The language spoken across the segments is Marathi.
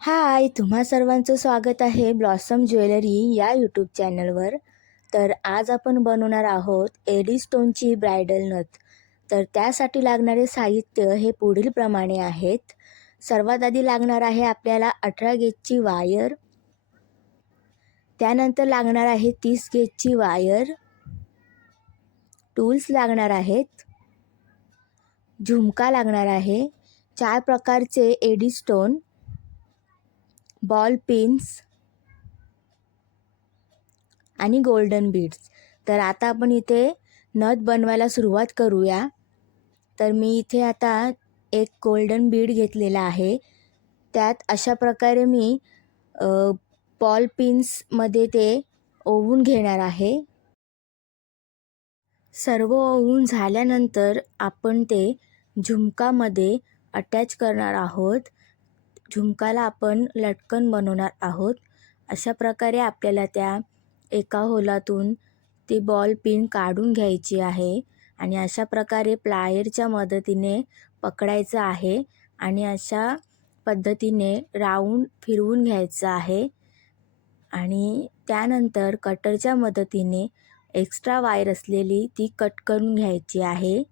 हाय, तुम्हा सर्वांचं स्वागत आहे ब्लॉसम ज्वेलरी या यूट्यूब चॅनलवर. तर आज आपण बनवणार आहोत एडी स्टोनची ब्रायडल नथ. तर त्यासाठी लागणारे साहित्य हे पुढील प्रमाणे आहेत. सर्वात आधी लागणार आहे आपल्याला 18 गेजची वायर, त्यानंतर लागणार आहे 30 गेजची वायर, टूल्स लागणार आहेत, झुमका लागणार आहे, 4 प्रकारचे एडी स्टोन, बॉल पिन्स आणि गोल्डन बीड्स. तर आता आपण इथे नथ बनवायला सुरुवात करूया. तर मी इथे आता एक गोल्डन बीड घेतलेला आहे. त्यात अशा प्रकारे मी बॉल पिन्समध्ये ते ओवून घेणार आहे. सर्व ओवून झाल्यानंतर आपण ते झुमकामध्ये अटॅच करणार आहोत. झुमकाला आपण लटकन बनवणार आहोत. अशा प्रकारे आपल्याला त्या एका होलातून ती बॉल पिन काढून घ्यायची आहे आणि अशा प्रकारे प्लायरच्या मदतीने पकडायचं आहे आणि अशा पद्धतीने राऊंड फिरवून घ्यायचं आहे आणि त्यानंतर कटरच्या मदतीने एक्स्ट्रा वायर असलेली ती कट करून घ्यायची आहे.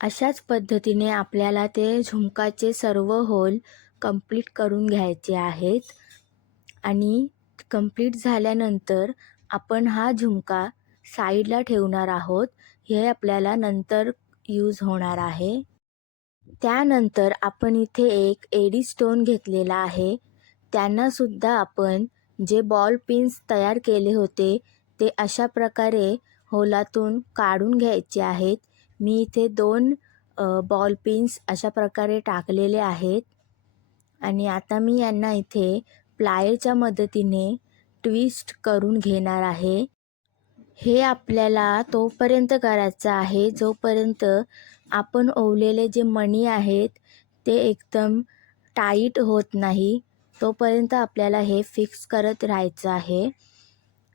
अशाच पद्धतीने आपल्याला ते झुमकाचे सर्व होल कंप्लीट करून घ्यायचे आहेत आणि कंप्लीट झाल्यानंतर आपण हा झुमका साईडला ठेवणार आहोत. हे आपल्याला नंतर यूज होणार आहे. त्यानंतर आपण इथे एक एडी स्टोन घेतलेला आहे. त्यांनासुद्धा आपण जे बॉल पिन्स तयार केले होते ते अशा प्रकारे होलातून काढून घ्यायचे आहेत. मी इथे 2 बॉल पिन्स अशा प्रकारे टाकलेले आहेत आणि आता मी यांना इथे प्लायरच्या मदतीने ट्विस्ट करून घेणार आहे. हे आपल्याला तोपर्यंत करायचं आहे जोपर्यंत आपण ओवलेले जे मणी आहेत ते एकदम टाईट होत नाही. तोपर्यंत आपल्याला हे फिक्स करत राहायचं आहे.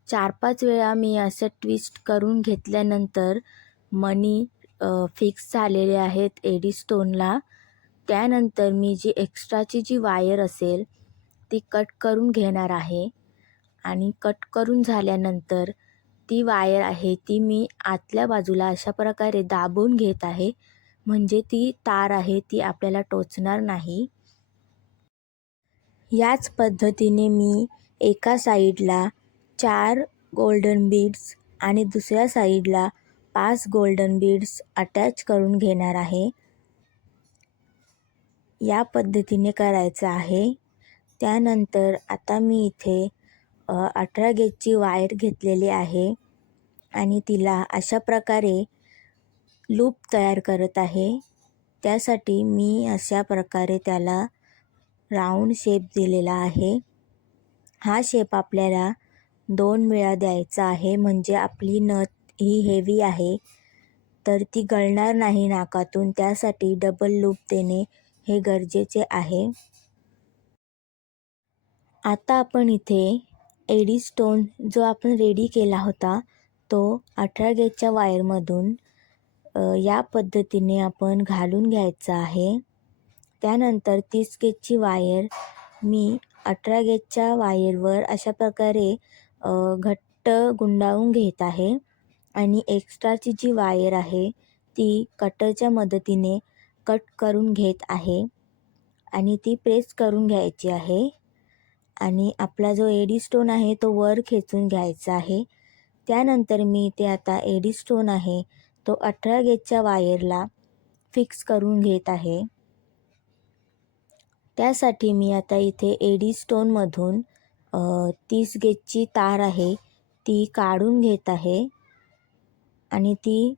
4-5 वेळा मी असं ट्विस्ट करून घेतल्यानंतर मणी फिक्स झालेले आहेत एडी स्टोनला. त्यानंतर मी जी एक्स्ट्राची जी वायर असेल ती कट करून घेणार आहे आणि कट करून झाल्यानंतर ती वायर आहे ती मी आतल्या बाजूला अशा प्रकारे दाबून घेत आहे, म्हणजे ती तार आहे ती आपल्याला टोचणार नाही. याच पद्धतीने मी एका साईडला 4 गोल्डन बीड्स आणि दुसऱ्या साईडला 5 गोल्डन बीड्स अटॅच करून घेणार आहे. या पद्धतीने करायचं आहे. त्यानंतर आता मी इथे 18 गेजची वायर घेतलेली आहे आणि तिला अशा प्रकारे लूप तयार करत आहे. त्यासाठी मी अशा प्रकारे त्याला राऊंड शेप दिलेला आहे. हा शेप आपल्याला 2 वेळा द्यायचा आहे, म्हणजे आपली नथ ही हेवी आहे तर ती गळणार नाही नाकातून. त्यासाठी डबल लूप देणे हे गरजेचे आहे. आता आपण इथे एडी स्टोन जो आपण रेडी केला होता तो 18 गेजच्या वायरमधून या पद्धतीने आपण घालून घ्यायचा आहे. त्यानंतर 30 गेजची वायर मी 18 गेजच्या वायरवर अशा प्रकारे घट्ट गुंडाळून घेत आहे आणि एक्स्ट्राची जी वायर आहे ती कटरच्या मदतीने कट करून घेत आहे आणि ती प्रेस करून घ्यायची आहे आणि आपला जो एडी स्टोन आहे तो वर खेचून घ्यायचा आहे. त्यानंतर मी इथे आता एडी स्टोन आहे तो 18 गेजच्या वायरला फिक्स करून घेत आहे. त्यासाठी मी आता इथे एडी स्टोनमधून 30 गेजची तार आहे ती काढून घेत आहे आणि ती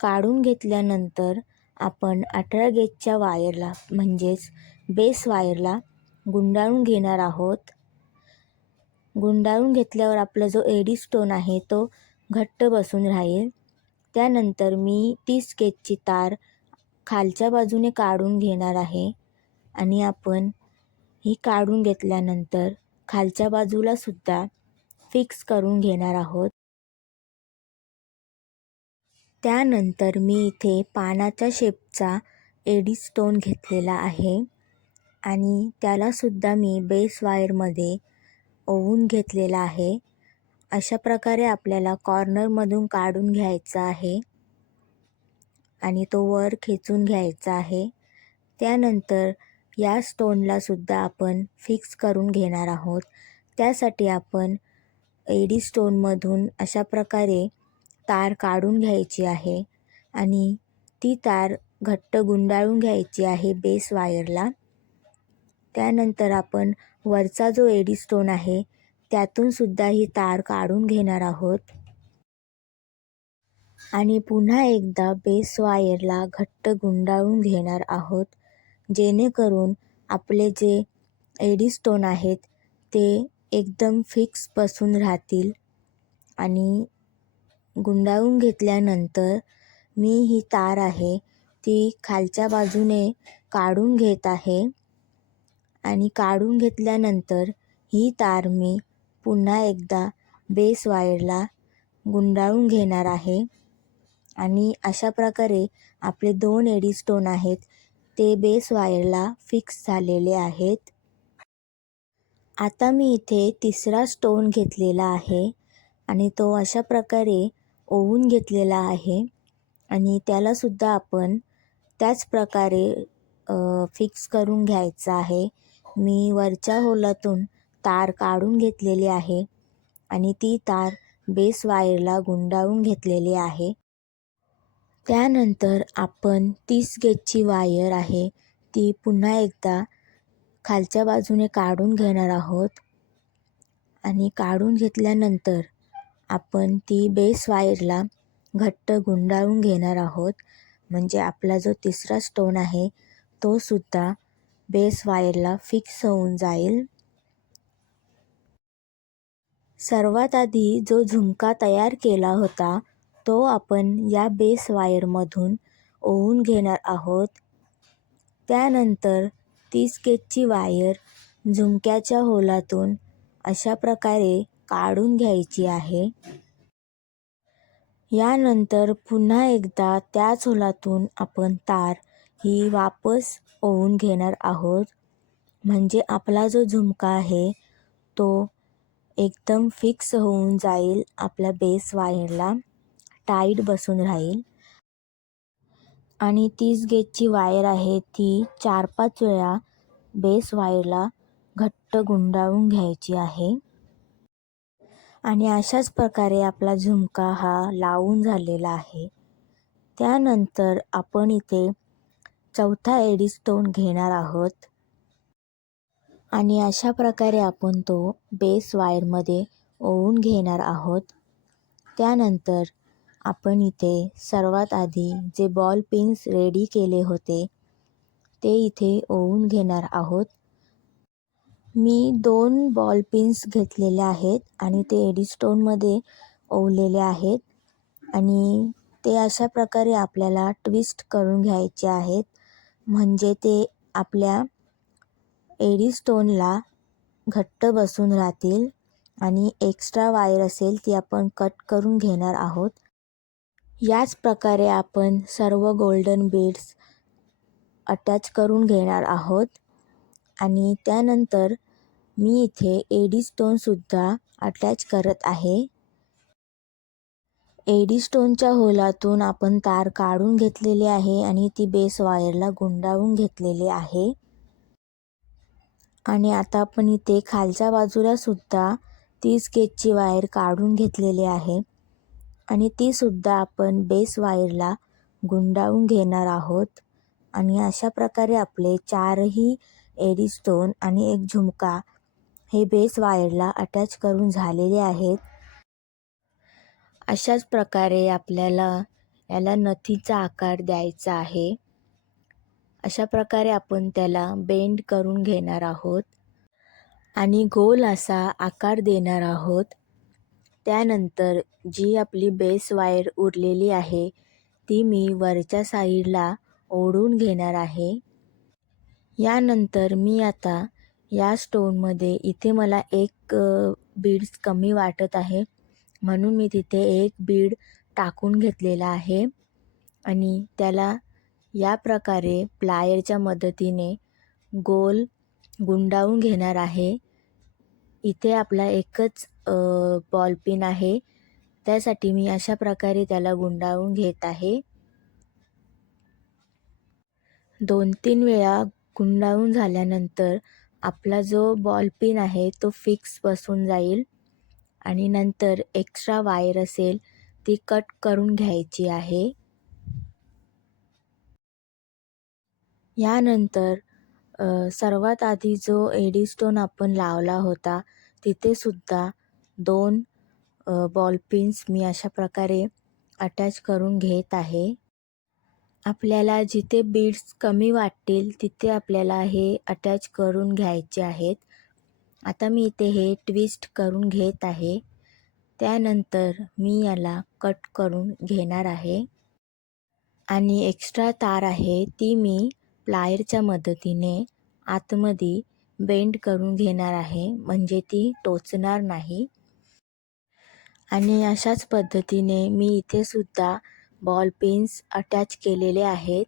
काढून घेतल्यानंतर आपण 18 गेजच्या वायरला म्हणजेच बेस वायरला गुंडाळून घेणार आहोत. गुंडाळून घेतल्यावर आपला जो एडी स्टोन आहे तो घट्ट बसून राहील. त्यानंतर मी 30 गेजची तार खालच्या बाजूने काढून घेणार आहे आणि आपण ही काढून घेतल्यानंतर खालच्या बाजूला सुद्धा फिक्स करून घेणार आहोत. त्यानंतर मी इथे पानाच्या शेपचा एडी स्टोन घेतलेला आहे. आणि त्यालासुद्धा मी बेस वायरमध्ये ओवून घेतलेला आहे. अशा प्रकारे आपल्याला कॉर्नरमधून काढून घ्यायचा आहे आणि तो वर खेचून घ्यायचा आहे. त्यानंतर या स्टोनला सुद्धा आपण फिक्स करून घेणार आहोत. त्यासाठी आपण एडी स्टोनमधून अशा प्रकारे तार काढून घ्यायची आहे आणि ती तार घट्ट गुंडाळून घ्यायची आहे बेस वायरला. त्यानंतर आपण वरचा जो एडी स्टोन आहे त्यातून सुद्धा ही तार काढून घेणार आहोत आणि पुन्हा एकदा बेस वायरला घट्ट गुंडाळून घेणार आहोत, जेणेकरून आपले जे एडी स्टोन आहेत ते एकदम फिक्स बसून राहतील. आणि गुंडाळून घेतल्यानंतर मी ही तार आहे ती खालच्या बाजूने काढून घेत आहे आणि काढून घेतल्यानंतर ही तार मी पुन्हा एकदा बेस वायरला गुंडाळून घेणार आहे आणि अशा प्रकारे आपले 2 एडी स्टोन आहेत ते बेस वायरला फिक्स झालेले आहेत. आता मी इथे तिसरा स्टोन घेतलेला आहे आणि तो अशा प्रकारे ओवून घेतलेला आहे आणि त्यालासुद्धा आपण त्याच प्रकारे फिक्स करून घ्यायचं आहे. मी वरच्या होलातून तार काढून घेतलेली आहे आणि ती तार बेस वायरला गुंडाळून घेतलेली आहे. त्यानंतर आपण 30 गेजची वायर आहे ती पुन्हा एकदा खालच्या बाजूने काढून घेणार आहोत आणि काढून घेतल्यानंतर आपण ती बेस वायरला घट्ट गुंडाळून घेणार आहोत, म्हणजे आपला जो तिसरा स्टोन आहे तो सुद्धा बेस वायरला फिक्स होऊन जाईल. सर्वात आधी जो झुमका तयार केला होता तो आपण या बेस वायरमधून ओवून घेणार आहोत. त्यानंतर 30 गेजची वायर झुमक्याच्या होलातून अशा प्रकारे काढून घ्यायची आहे. यानंतर पुन्हा एकदा त्याच होलातून आपण तार ही वापस ओवून घेणार आहोत, म्हणजे आपला जो झुमका आहे तो एकदम फिक्स होऊन जाईल, आपल्या बेस वायरला टाईट बसून राहील. आणि 30 गेजची वायर आहे ती 4-5 वेळा बेस वायरला घट्ट गुंडाळून घ्यायची आहे. आणि अशाच प्रकारे आपला झुमका हा लावून झालेला आहे. त्यानंतर आपण इथे चौथा एडी स्टोन घेणार आहोत आणि अशा प्रकारे आपण तो बेस वायरमध्ये ओवून घेणार आहोत. त्यानंतर आपण इथे सर्वात आधी जे बॉल पिन्स रेडी केले होते ते इथे ओवून घेणार आहोत. मी 2 बॉल पिन्स घेतलेले आहेत आणि ते एडी स्टोनमध्ये ओवलेले आहेत आणि ते अशा प्रकारे आपल्याला ट्विस्ट करून घ्यायचे आहेत, म्हणजे ते आपल्या एडी स्टोनला घट्ट बसून राहतील आणि एक्स्ट्रा वायर असेल ती आपण कट करून घेणार आहोत. याच प्रकारे आपण सर्व गोल्डन बीड्स अटॅच करून घेणार आहोत. आणि त्यानंतर मी इथे एडी स्टोनसुद्धा अटॅच करत आहे. एडी स्टोनच्या होलातून आपण तार काढून घेतलेली आहे आणि ती बेस वायरला गुंडाळून घेतलेली आहे. आणि आता आपण इथे खालच्या बाजूला सुद्धा 30 गेजची वायर काढून घेतलेली आहे आणि ती सुद्धा आपण बेस वायरला गुंडाळून घेणार आहोत. आणि अशा प्रकारे आपले 4ही एडी स्टोन आणि एक झुमका हे बेस वायरला अटॅच करून झालेले आहेत. अशाच प्रकारे आपल्याला याला नथीचा आकार द्यायचा आहे. अशा प्रकारे आपण त्याला बेंड करून घेणार आहोत आणि गोल असा आकार देणार आहोत. त्यानंतर जी आपली बेस वायर उरलेली आहे ती मी वरच्या साईडला ओढून घेणार आहे. यानंतर मी आता या स्टोनमध्ये इथे मला एक बीड्स कमी वाटत आहे, म्हणून मी तिथे एक बीड टाकून घेतलेला आहे आणि त्याला या प्रकारे प्लायरच्या मदतीने गोल गुंडाळून घेणार आहे. इथे आपला एकच बॉल पिन आहे, त्यासाठी मी अशा प्रकारे त्याला गुंडाळून घेत आहे. 2-3 वेळा गुंडाळून झाल्यानंतर आपला जो बॉल पिन आहे तो फिक्स बसून जाईल आणि नंतर एक्स्ट्रा वायर असेल ती कट करून घ्यायची आहे. यानंतर सर्वात आधी जो एडी स्टोन आपण लावला होता तिथे सुद्धा 2 बॉल पिन्स मी अशा प्रकारे अटॅच करून घेत आहे. आपल्याला जिथे बीड्स कमी वाटतील तिथे आपल्याला हे अटॅच करून घ्यायचे आहेत. आता मी इथे हे ट्विस्ट करून घेत आहे. त्यानंतर मी याला कट करून घेणार आहे आणि एक्स्ट्रा तार आहे ती मी प्लायरच्या मदतीने आतमध्ये बेंड करून घेणार आहे, म्हणजे ती टोचणार नाही. आणि अशाच पद्धतीने मी इथे सुद्धा बॉल पिन्स अटॅच केलेले आहेत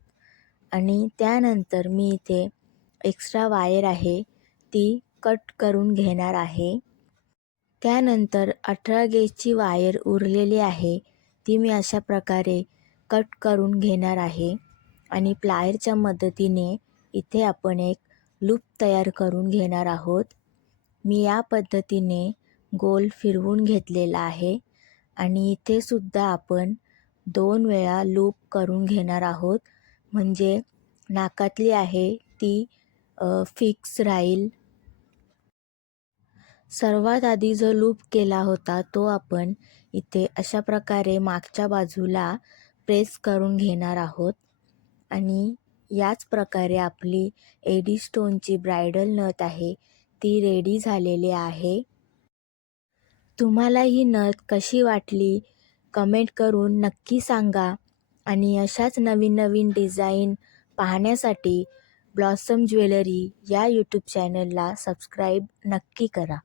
आणि त्यानंतर मी इथे एक्स्ट्रा वायर आहे ती कट करून घेणार आहे. त्यानंतर 18 गेजची वायर उरलेली आहे ती मी अशा प्रकारे कट करून घेणार आहे आणि प्लायरच्या मदतीने इथे आपण एक लूप तयार करून घेणार आहोत. मी या पद्धतीने गोल फिरवून घेतलेला आहे आणि इथे सुद्धा आपण 2 वेळा लूप करून घेणार आहोत, म्हणजे नाकातली आहे ती फिक्स राहील. सर्वात आधी जो लूप केला होता तो आपण इथे अशा प्रकारे मागच्या बाजूला प्रेस करून घेणार आहोत आणि याच प्रकारे आपली एडी स्टोनची ब्रायडल नथ आहे ती रेडी झालेली आहे. तुम्हाला ही नथ कशी वाटली कमेंट करून नक्की सांगा आणि अशाच नवीन नवीन डिझाईन पाहण्यासाठी ब्लॉसम ज्वेलरी या यूट्यूब चॅनलला सबस्क्राईब नक्की करा.